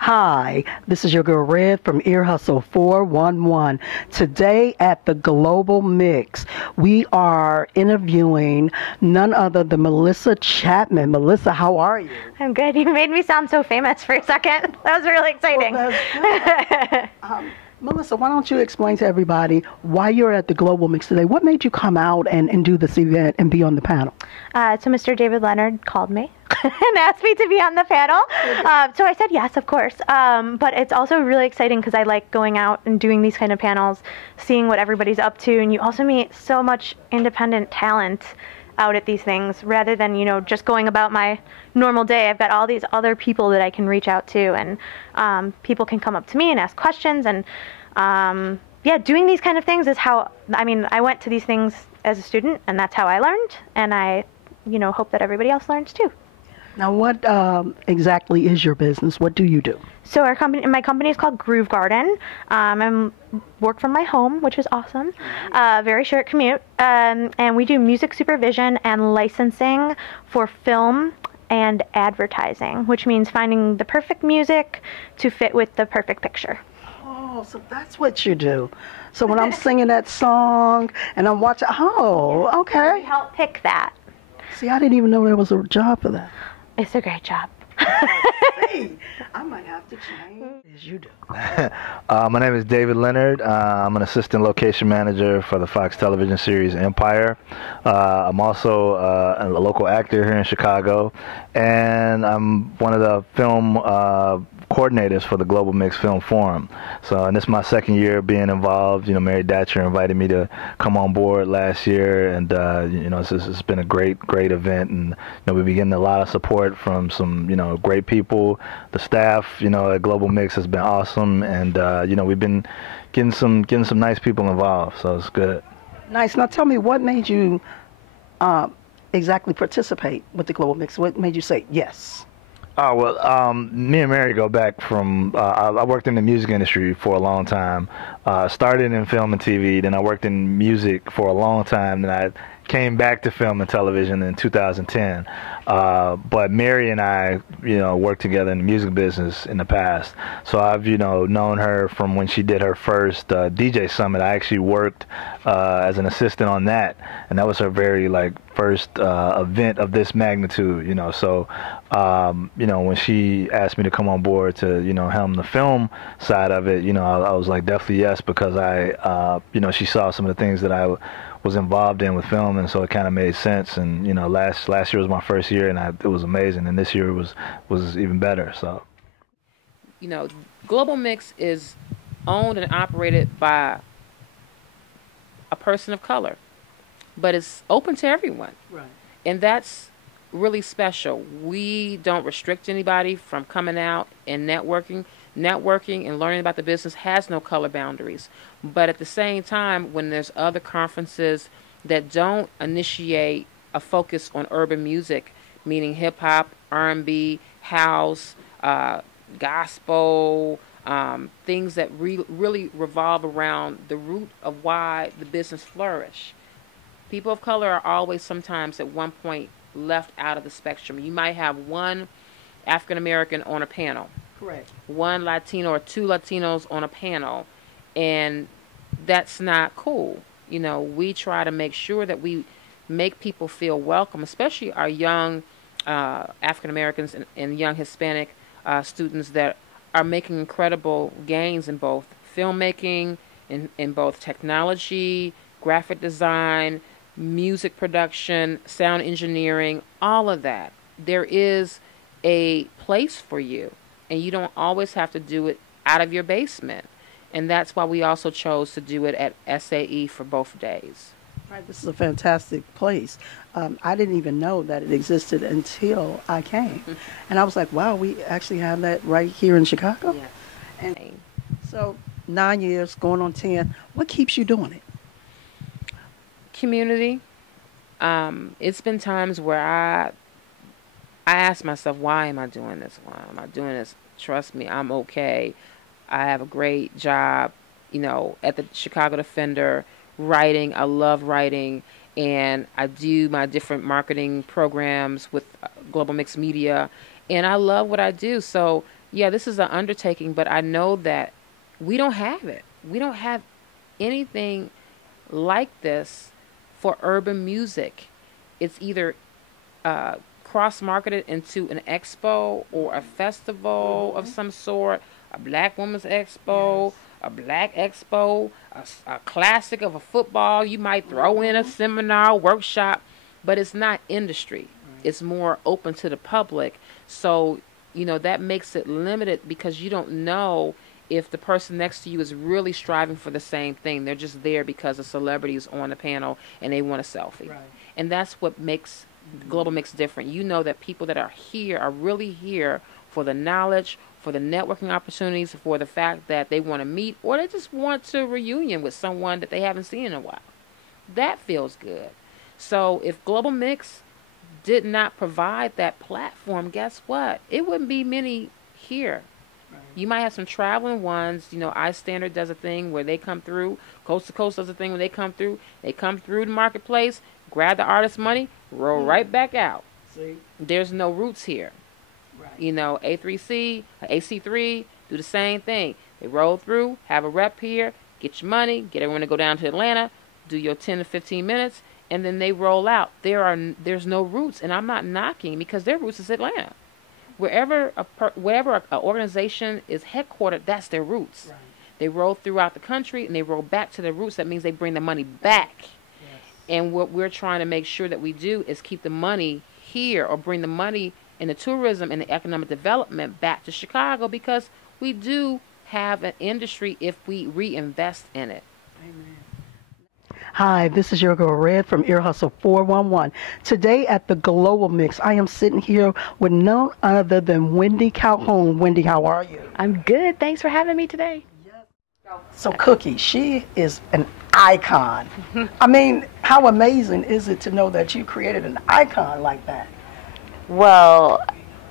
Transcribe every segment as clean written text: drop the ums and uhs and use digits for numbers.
Hi, this is your girl Red from Ear Hustle 411. Today at the Global Mix, we are interviewing none other than Melissa Chapman. Melissa, how are you? I'm good. You made me sound so famous for a second. That was really exciting. Well, that's good. Melissa, why don't you explain to everybody why you're at the Global Mix today? What made you come out and do this event and be on the panel? So Mr. David Leonard called me and asked me to be on the panel. So I said yes, of course. But it's also really exciting because I like going out and doing these kind of panels, seeing what everybody's up to, and you also meet so much independent talent out at these things rather than, just going about my normal day. I've got all these other people that I can reach out to, and people can come up to me and ask questions. And doing these kind of things is how, I went to these things as a student, and that's how I learned. And I, hope that everybody else learns too. Now, what exactly is your business? What do you do? So my company is called Groove Garden. I work from my home, which is awesome. Very short commute. And we do music supervision and licensing for film and advertising, which means finding the perfect music to fit with the perfect picture. Oh, so that's what you do. So when I'm singing that song and I'm watching, okay. We help pick that. See, I didn't even know there was a job for that. It's a great job. See, I might have to change as you do. My name is David Leonard. I'm an assistant location manager for the Fox television series Empire. I'm also a local actor here in Chicago, and I'm one of the film coordinators for the GlobalMixx Film Forum. So, and this is my second year being involved. Mary Datcher invited me to come on board last year, and it's been a great event, and we've been getting a lot of support from some great people. The staff at GlobalMixx has been awesome, and we've been getting some nice people involved, so it's good. Nice. Now tell me, what made you exactly participate with the GlobalMixx? What made you say yes? Oh, well, me and Mary go back from, I worked in the music industry for a long time. Started in film and TV, then I worked in music for a long time, then I came back to film and television in 2010. But Mary and I, worked together in the music business in the past. So I've, known her from when she did her first DJ Summit. I actually worked as an assistant on that, and that was her very first event of this magnitude. So when she asked me to come on board to helm the film side of it, I was like definitely yes, because I she saw some of the things that I was involved in with film, and so it kind of made sense. And last year was my first year, and it was amazing, and this year was even better. So GlobalMixx is owned and operated by a person of color, but it's open to everyone. Right. And that's really special. We don't restrict anybody from coming out and networking. Networking and learning about the business has no color boundaries. But at the same time, when there's other conferences that don't initiate a focus on urban music, meaning hip-hop, R&B, house, gospel, things that really revolve around the root of why the business flourish. People of color are always sometimes at one point left out of the spectrum. You might have one African American on a panel. Correct. One Latino or two Latinos on a panel, and that's not cool. We try to make sure that we make people feel welcome, especially our young African Americans and young Hispanic students that are making incredible gains in both filmmaking, in both technology, graphic design, music production, sound engineering, all of that. There is a place for you, and you don't always have to do it out of your basement. And that's why we also chose to do it at SAE for both days. Right, this is a fantastic place. I didn't even know that it existed until I came. And I was like, wow, we actually have that right here in Chicago? Yeah. And so 9 years, going on 10, what keeps you doing it? Community. It's been times where I ask myself, why am I doing this? Why am I doing this? Trust me, I'm okay. I have a great job, at the Chicago Defender, writing. I love writing, and I do my different marketing programs with GlobalMixx Media, and I love what I do. So yeah, this is an undertaking, but I know that we don't have it. We don't have anything like this for urban music. It's either cross-marketed into an expo or a festival of some sort, a Black Women's Expo, a Black Expo, a classic of a football. You might throw in a seminar, workshop, but it's not industry. It's more open to the public. So, you know, that makes it limited because you don't know if the person next to you is really striving for the same thing. They're just there because a celebrity is on the panel and they want a selfie. Right. And that's what makes GlobalMixx different. You know that people that are here are really here for the knowledge, for the networking opportunities, for the fact that they want to meet, or they just want to reunion with someone that they haven't seen in a while. That feels good. So if GlobalMixx did not provide that platform, guess what? It wouldn't be many here. Right. You might have some traveling ones. You know, iStandard does a thing where they come through. Coast to Coast does a thing where they come through. They come through the marketplace, grab the artist's money, roll right back out. See? There's no roots here. Right. You know, A3C, AC3 do the same thing. They roll through, have a rep here, get your money, get everyone to go down to Atlanta, do your 10 to 15 minutes, and then they roll out. There's no roots, and I'm not knocking because their roots is Atlanta. Wherever an organization is headquartered, that's their roots. Right. They roll throughout the country and they roll back to their roots. That means they bring the money back. Yes. And what we're trying to make sure that we do is keep the money here, or bring the money in the tourism and the economic development back to Chicago, because we do have an industry if we reinvest in it. Amen. Hi, this is your girl Red from Ear Hustle 411. Today at the GlobalMixx, I am sitting here with none other than Wendy Calhoun. Wendy, how are you? I'm good. Thanks for having me today. So Cookie, she is an icon. I mean, how amazing is it to know that you created an icon like that? Well,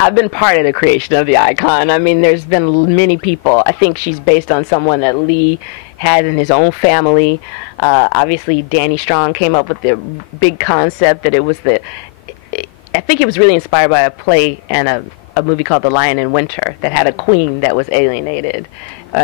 I've been part of the creation of the icon. I mean, there's been many people. I think she's based on someone that Lee had in his own family. Obviously, Danny Strong came up with the big concept that it was I think it was really inspired by a play and a movie called The Lion in Winter that had a queen that was alienated.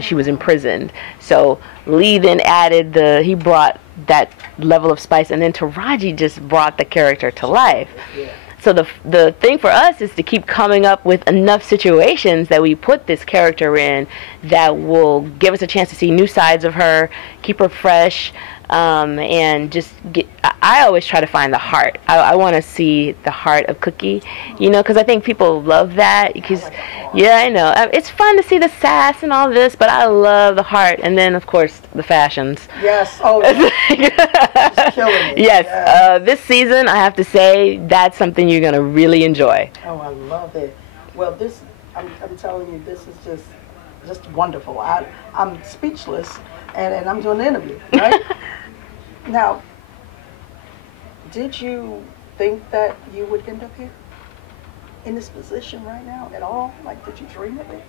She was imprisoned. So Lee then he brought that level of spice, and then Taraji just brought the character to life. Yeah. So the thing for us is to keep coming up with enough situations that we put this character in that will give us a chance to see new sides of her, keep her fresh, and just I always try to find the heart. I want to see the heart of Cookie, you know, because I think people love that. Because, yeah, I know. It's fun to see the sass and all this, but I love the heart. And then, of course, the fashions. Yes. Oh, just killing it. Yes. This season, I have to say, that's something you're going to really enjoy. Oh, I love it. Well, I'm telling you, this is just wonderful. I'm speechless, and I'm doing an interview, right? Now, did you think that you would end up here in this position right now at all? Like, did you dream of it?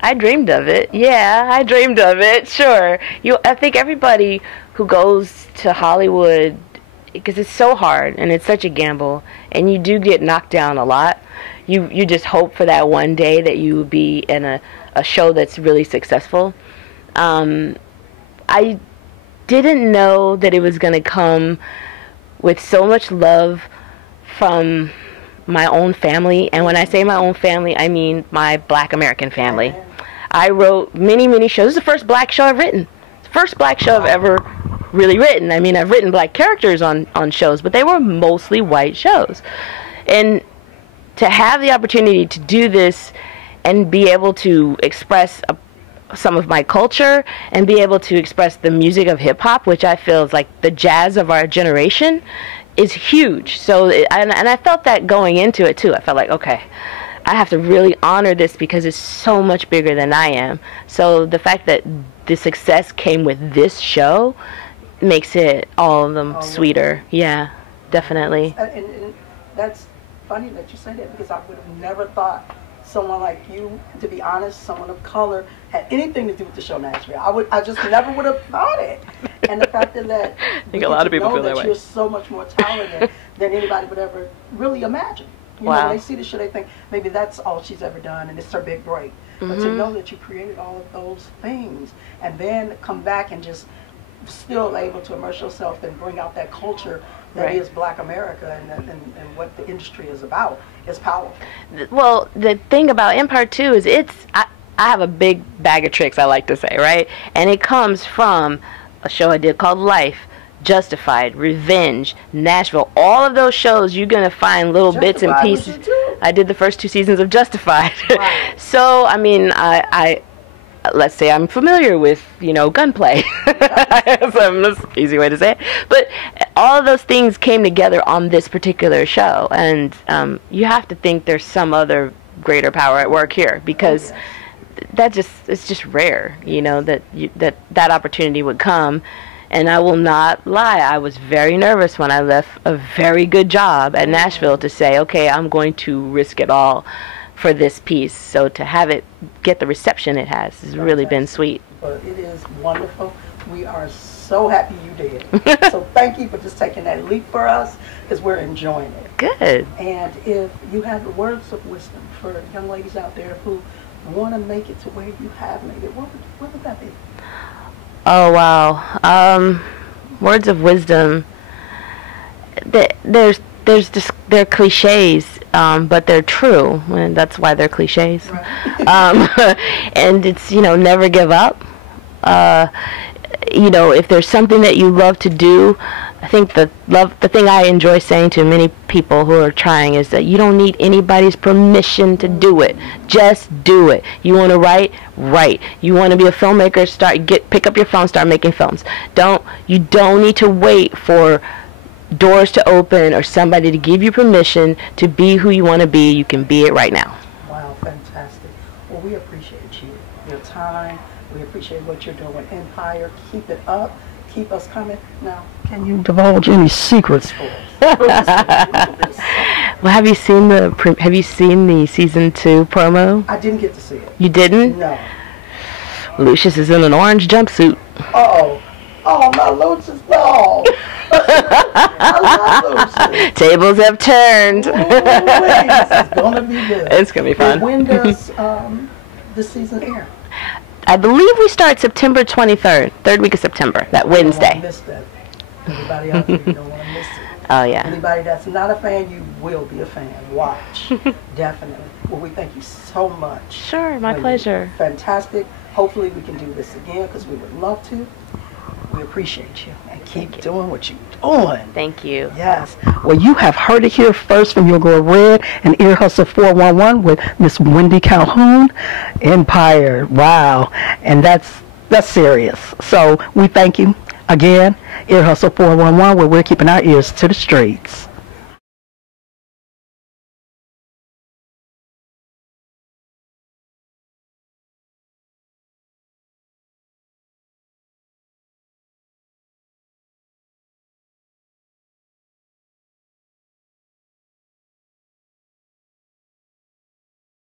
I dreamed of it. Yeah, I dreamed of it. Sure. I think everybody who goes to Hollywood, because it's so hard and it's such a gamble, and you do get knocked down a lot. You just hope for that one day that you would be in a show that's really successful. I didn't know that it was going to come with so much love from my own family. And when I say my own family, I mean my Black American family. I wrote many, many shows. This is the first Black show I've written. The first Black show I've ever really written. I mean, I've written Black characters on shows, but they were mostly white shows. And to have the opportunity to do this and be able to express some of my culture and be able to express the music of hip-hop, which I feel is like the jazz of our generation, is huge. So, and I felt that going into it too. I felt like, okay, I have to really honor this because it's so much bigger than I am. So the fact that the success came with this show makes it all of them sweeter. Yeah, definitely. And that's funny that you say that, because I would have never thought someone like you, to be honest, someone of color, had anything to do with the show Nashville. I just never would have thought it. And the fact that I think a lot of people feel that way. You're so much more talented than anybody would ever really imagine. You know, when they see the show, they think maybe that's all she's ever done, and it's her big break. But to know that you created all of those things, and then come back and just still able to immerse yourself and bring out that culture that is Black America and what the industry is about, is powerful. Well, the thing about Empire too is I have a big bag of tricks, I like to say, right? And it comes from a show I did called Life, Justified, Revenge, Nashville. All of those shows, you're going to find little bits and pieces. I did the first 2 seasons of Justified. Wow. So, I mean, I let's say I'm familiar with, you know, gunplay. That's an easy way to say it. But all of those things came together on this particular show. And you have to think there's some other greater power at work here, because it's just rare, you know, that opportunity would come. And I will not lie, I was very nervous when I left a very good job at Nashville to say, okay, I'm going to risk it all for this piece. So to have it get the reception it has really been sweet. But it is wonderful. We are so happy you did. So thank you for just taking that leap for us, because we're enjoying it. Good. And if you have words of wisdom for young ladies out there who want to make it to where you have made it, what would that be? Oh, wow. Words of wisdom. They're cliches, but they're true, and that's why they're cliches. Right. And it's, you know, never give up. You know, if there's something that you love to do, I think the thing I enjoy saying to many people who are trying is that you don't need anybody's permission to do it. Just do it. You want to write? Write. You want to be a filmmaker? Pick up your phone, start making films. You don't need to wait for doors to open or somebody to give you permission to be who you want to be. You can be it right now. Wow, fantastic. Well, we appreciate you, your time. We appreciate what you're doing with Empire. Keep it up. Keep us coming. Now, can you divulge any secrets for us? Well, have you seen the season 2 promo? I didn't get to see it. You didn't? No. Lucius is in an orange jumpsuit. Uh-oh. Oh, my Lucius, no. I love Lucius. Tables have turned. Ooh, this is going to be good. It's going to be fun. And when does this season air? I believe we start September 23rd, 3rd week of September, that Wednesday. Don't miss that. Everybody out there, you don't want to miss it. Oh, yeah. Anybody that's not a fan, you will be a fan. Watch. Definitely. Well, we thank you so much. Sure, my pleasure. Fantastic. Hopefully we can do this again, because we would love to. We appreciate you, and keep doing what you're doing. Thank you. Yes. Well, you have heard it here first from your girl Red and Ear Hustle 411 with Miss Wendy Calhoun. Empire. Wow. And that's serious. So we thank you again. Ear Hustle 411, where we're keeping our ears to the streets.